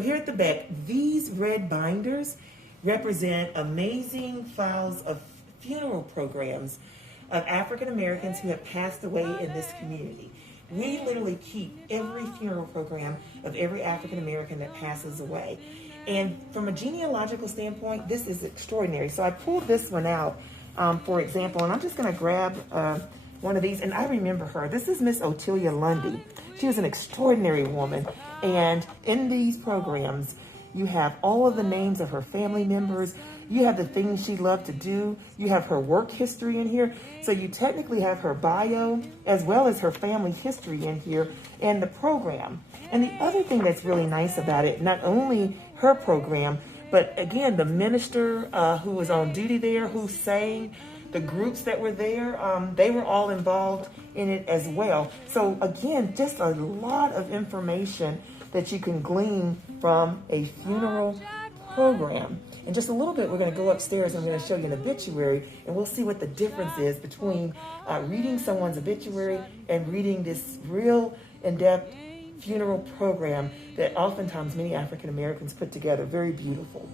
So here at the Beck, these red binders represent amazing files of funeral programs of African Americans who have passed away in this community. We literally keep every funeral program of every African American that passes away. And from a genealogical standpoint, this is extraordinary. So I pulled this one out, for example, and I'm just going to grab one of these. And I remember her. This is Miss Otelia Lundy. She was an extraordinary woman. And in these programs, you have all of the names of her family members. You have the things she loved to do. You have her work history in here. So you technically have her bio as well as her family history in here and the program. And the other thing that's really nice about it, not only her program, but again, the minister who was on duty there, who sang, the groups that were there, they were all involved in it as well. So again, just a lot of information that you can glean from a funeral program. In just a little bit, we're going to go upstairs and I'm going to show you an obituary, and we'll see what the difference is between reading someone's obituary and reading this real in-depth funeral program that oftentimes many African Americans put together. Very beautiful.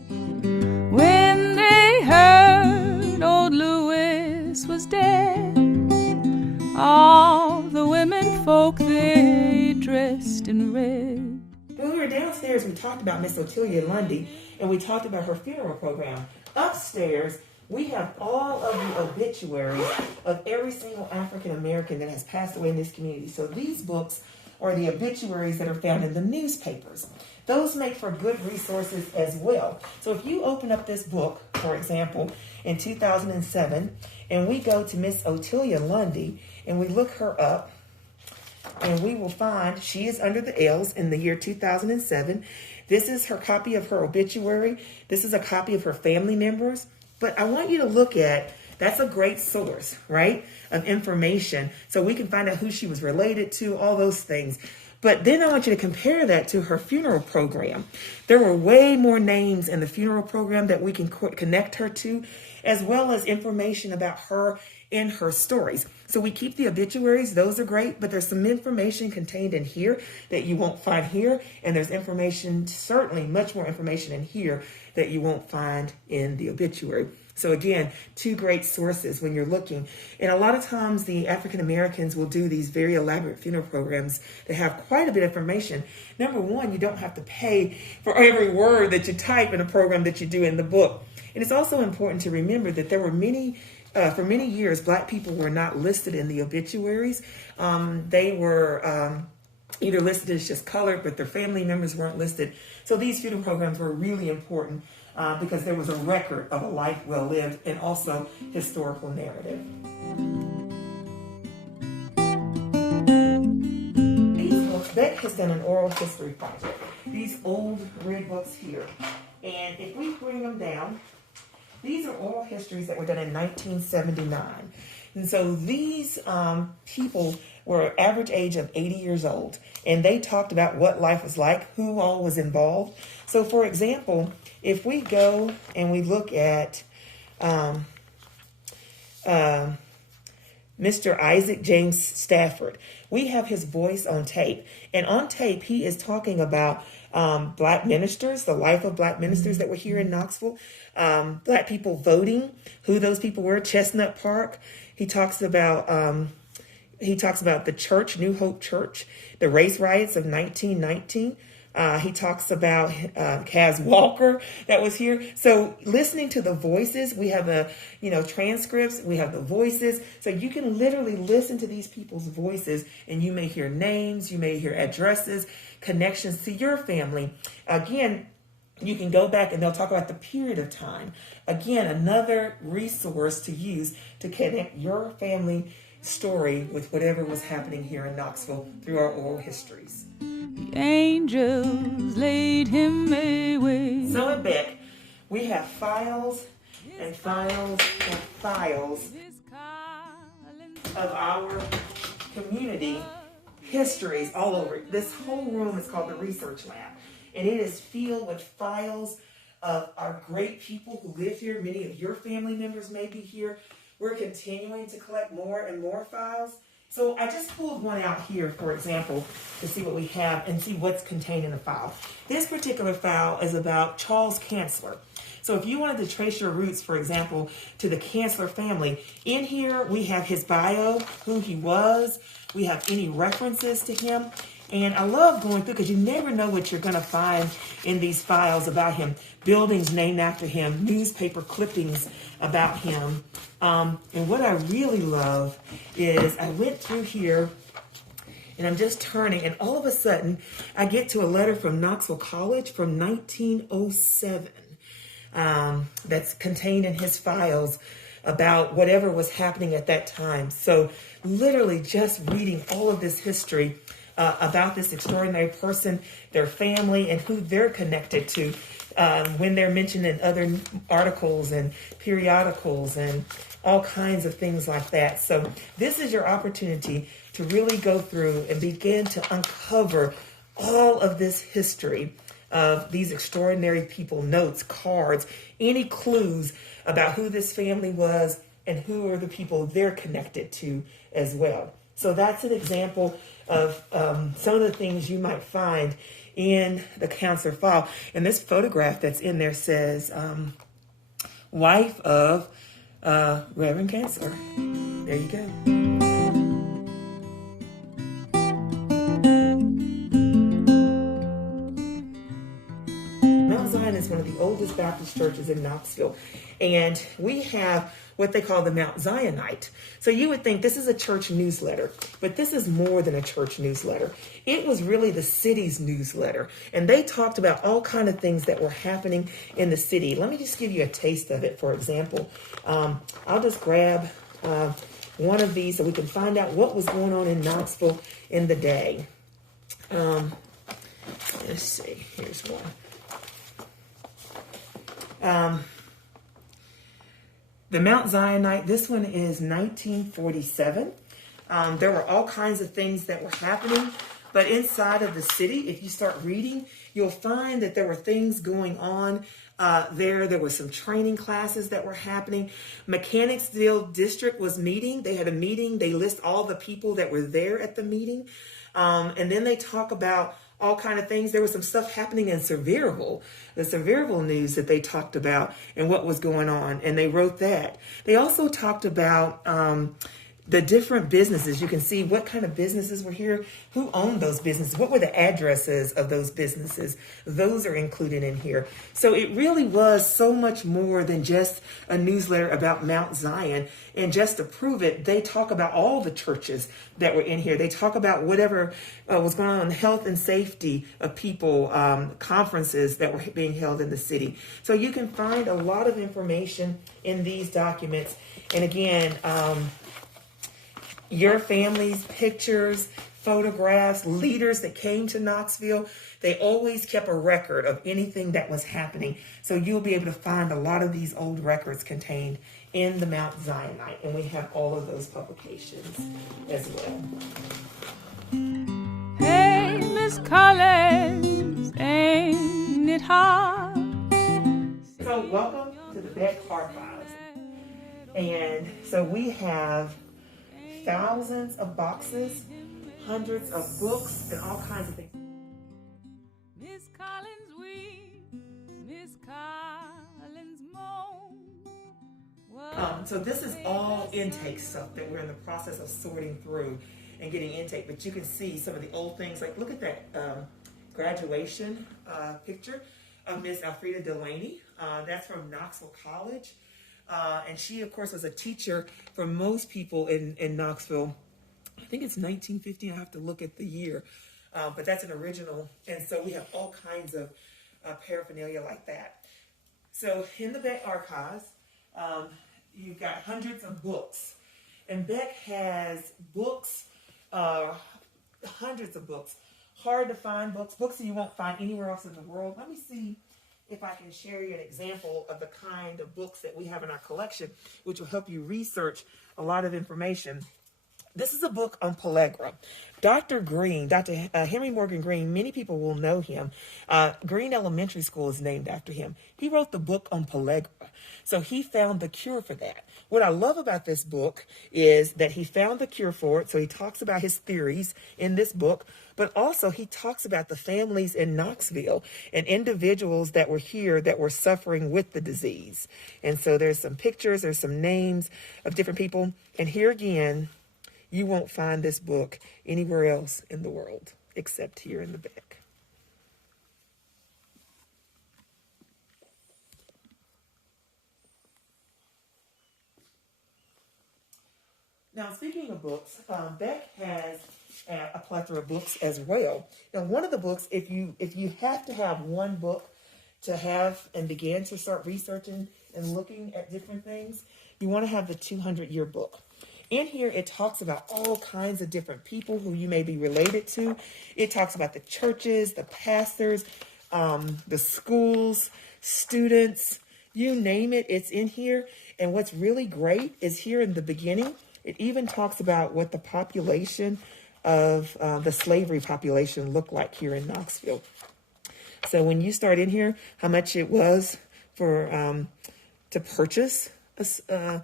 When they heard old Louis was dead, all the women folk, they dressed in red. When we were downstairs, we talked about Miss Otelia Lundy, and we talked about her funeral program. Upstairs, we have all of the obituaries of every single African American that has passed away in this community. So these books are the obituaries that are found in the newspapers. Those make for good resources as well. So if you open up this book, for example, in 2007, and we go to Miss Otelia Lundy, and we look her up, and we will find she is under the L's in the year 2007. This is her copy of her obituary. This is a copy of her family members. But I want you to look at, that's a great source, right, of information. So we can find out who she was related to, all those things. But then I want you to compare that to her funeral program. There were way more names in the funeral program that we can connect her to, as well as information about her in her stories. So we keep the obituaries, those are great, but there's some information contained in here that you won't find here, and there's information, certainly much more information in here that you won't find in the obituary. So again, two great sources when you're looking. And a lot of times the African Americans will do these very elaborate funeral programs that have quite a bit of information. Number one, you don't have to pay for every word that you type in a program that you do in the book. And it's also important to remember that there were for many years, Black people were not listed in the obituaries. They were either listed as just colored, but their family members weren't listed. So these funeral programs were really important because there was a record of a life well lived and also historical narrative. These books, Beck has done an oral history project. These old red books here. And if we bring them down, these are oral histories that were done in 1979. And so these people were average age of 80 years old. And they talked about what life was like, who all was involved. So for example, if we go and we look at Mr. Isaac James Stafford, we have his voice on tape. And on tape, he is talking about Black ministers, the life of Black ministers that were here in Knoxville, Black people voting, who those people were, Chestnut Park. He talks about the church, New Hope Church, the race riots of 1919. He talks about Kaz Walker that was here. So listening to the voices, we have the transcripts, we have the voices. So you can literally listen to these people's voices and you may hear names, you may hear addresses, connections to your family. Again, you can go back and they'll talk about the period of time. Again, another resource to use to connect your family story with whatever was happening here in Knoxville through our oral histories. The angels laid him away. So at Beck, we have files and files and files of our community histories all over. This whole room is called the Research Lab, and it is filled with files of our great people who live here. Many of your family members may be here. We're continuing to collect more and more files. So I just pulled one out here, for example, to see what we have and see what's contained in the file. This particular file is about Charles Canceller. So if you wanted to trace your roots, for example, to the Canceller family, in here we have his bio, who he was, we have any references to him. And I love going through because you never know what you're going to find in these files about him. Buildings named after him, newspaper clippings about him. And what I really love is I went through here and I'm just turning, and all of a sudden I get to a letter from Knoxville College from 1907 that's contained in his files about whatever was happening at that time. So literally just reading all of this history about this extraordinary person, their family, and who they're connected to when they're mentioned in other articles and periodicals and all kinds of things like that. So this is your opportunity to really go through and begin to uncover all of this history of these extraordinary people, notes, cards, any clues about who this family was and who are the people they're connected to as well. So that's an example of some of the things you might find in the counselor file. And this photograph that's in there says, wife of Reverend Canceller. There you go. Mount Zion is one of the oldest Baptist churches in Knoxville. And we have what they call the Mount Zionite. So you would think this is a church newsletter, but this is more than a church newsletter. It was really the city's newsletter. And they talked about all kinds of things that were happening in the city. Let me just give you a taste of it, for example. I'll just grab one of these so we can find out what was going on in Knoxville in the day. Let's see, here's one. The Mount Zionite, this one is 1947. There were all kinds of things that were happening, but inside of the city, if you start reading, you'll find that there were things going on there. There were some training classes that were happening. Mechanicsville District was meeting. They had a meeting. They list all the people that were there at the meeting. And then they talk about all kind of things. There was some stuff happening in Sevierville, the Sevierville news that they talked about and what was going on. And they wrote that. They also talked about the different businesses. You can see what kind of businesses were here, who owned those businesses, what were the addresses of those businesses. Those are included in here. So it really was so much more than just a newsletter about Mount Zion. And just to prove it, they talk about all the churches that were in here. They talk about whatever was going on in health and safety of people, conferences that were being held in the city. So you can find a lot of information in these documents. And again, your family's pictures, photographs, leaders that came to Knoxville, they always kept a record of anything that was happening. So you'll be able to find a lot of these old records contained in the Mount Zionite. And we have all of those publications as well. Hey, Miss Collins, ain't it hard? So welcome to the Beck Archives. And so we have thousands of boxes, hundreds of books, and all kinds of things. Miss Collins weep, Miss Collins moan. So this is all intake stuff that we're in the process of sorting through and getting intake. But you can see some of the old things. Like look at that graduation picture of Miss Alfreda Delaney. That's from Knoxville College. And she, of course, was a teacher for most people in Knoxville. I think it's 1950. I have to look at the year. But that's an original. And so we have all kinds of paraphernalia like that. So in the Beck Archives, you've got hundreds of books. And Beck has books, hundreds of books. Hard to find books that you won't find anywhere else in the world. Let me see if I can share you an example of the kind of books that we have in our collection, which will help you research a lot of information. This is a book on pellagra. Dr. Green, Dr. Henry Morgan Green, many people will know him. Green Elementary School is named after him. He wrote the book on pellagra. So he found the cure for that. What I love about this book is that he found the cure for it. So he talks about his theories in this book, but also he talks about the families in Knoxville and individuals that were here that were suffering with the disease. And so there's some pictures, there's some names of different people. And here again, you won't find this book anywhere else in the world except here in the Beck. Now, speaking of books, Beck has a plethora of books as well. Now, one of the books, if you have to have one book to have and begin to start researching and looking at different things, you want to have the 200-year book. In here, it talks about all kinds of different people who you may be related to. It talks about the churches, the pastors, the schools, students, you name it, it's in here. And what's really great is here in the beginning, it even talks about what the population of the slavery population looked like here in Knoxville. So when you start in here, how much it was for to purchase a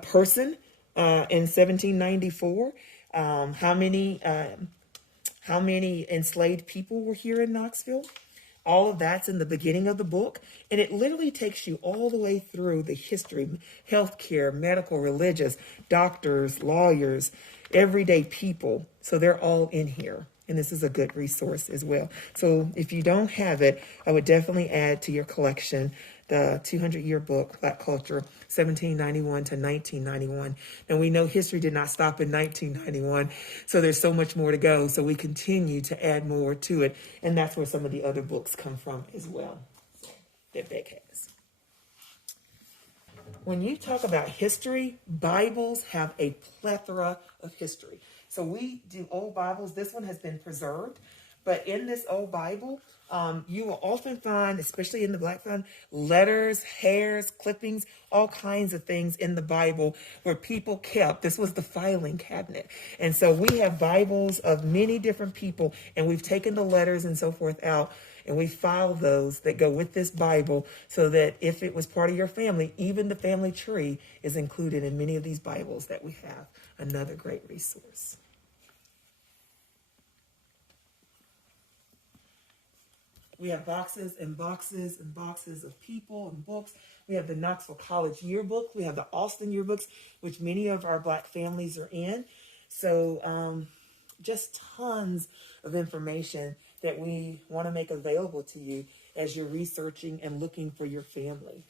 person in 1794, how many enslaved people were here in Knoxville. All of that's in the beginning of the book, and it literally takes you all the way through the history, healthcare, medical, religious, doctors, lawyers, everyday people. So they're all in here, and this is a good resource as well. So if you don't have it, I would definitely add to your collection the 200-year book, Black Culture, 1791 to 1991. And we know history did not stop in 1991, so there's so much more to go. So we continue to add more to it, and that's where some of the other books come from as well that Beck has. When you talk about history, Bibles have a plethora of history. So we do old Bibles. This one has been preserved, but in this old Bible, you will often find, especially in the Black Fund, letters, hairs, clippings, all kinds of things in the Bible where people kept. This was the filing cabinet. And so we have Bibles of many different people, and we've taken the letters and so forth out, and we file those that go with this Bible so that if it was part of your family, even the family tree is included in many of these Bibles that we have. Another great resource. We have boxes and boxes and boxes of people and books. We have the Knoxville College yearbook. We have the Austin yearbooks, which many of our Black families are in. So just tons of information that we want to make available to you as you're researching and looking for your family.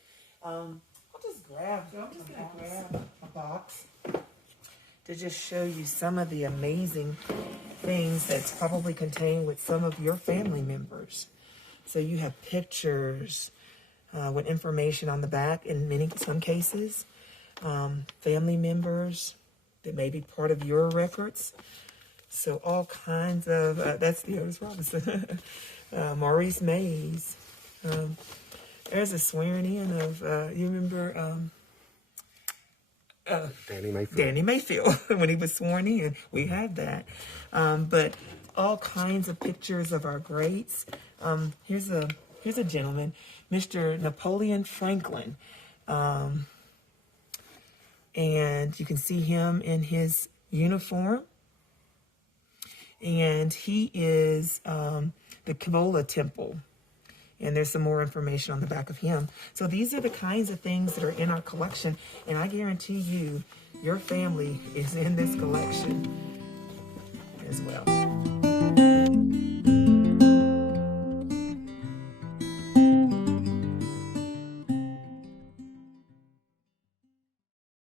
I'm just going to grab a box to just show you some of the amazing things that's probably contained with some of your family members. So you have pictures with information on the back in some cases, family members that may be part of your records. So all kinds of, that's the Otis Robinson, Maurice Mays. There's a swearing in of, you remember Danny Mayfield when he was sworn in. We have that. But all kinds of pictures of our greats. Here's a gentleman, Mr. Napoleon Franklin. And you can see him in his uniform. And he is the Kibola Temple. And there's some more information on the back of him. So these are the kinds of things that are in our collection. And I guarantee you, your family is in this collection as well.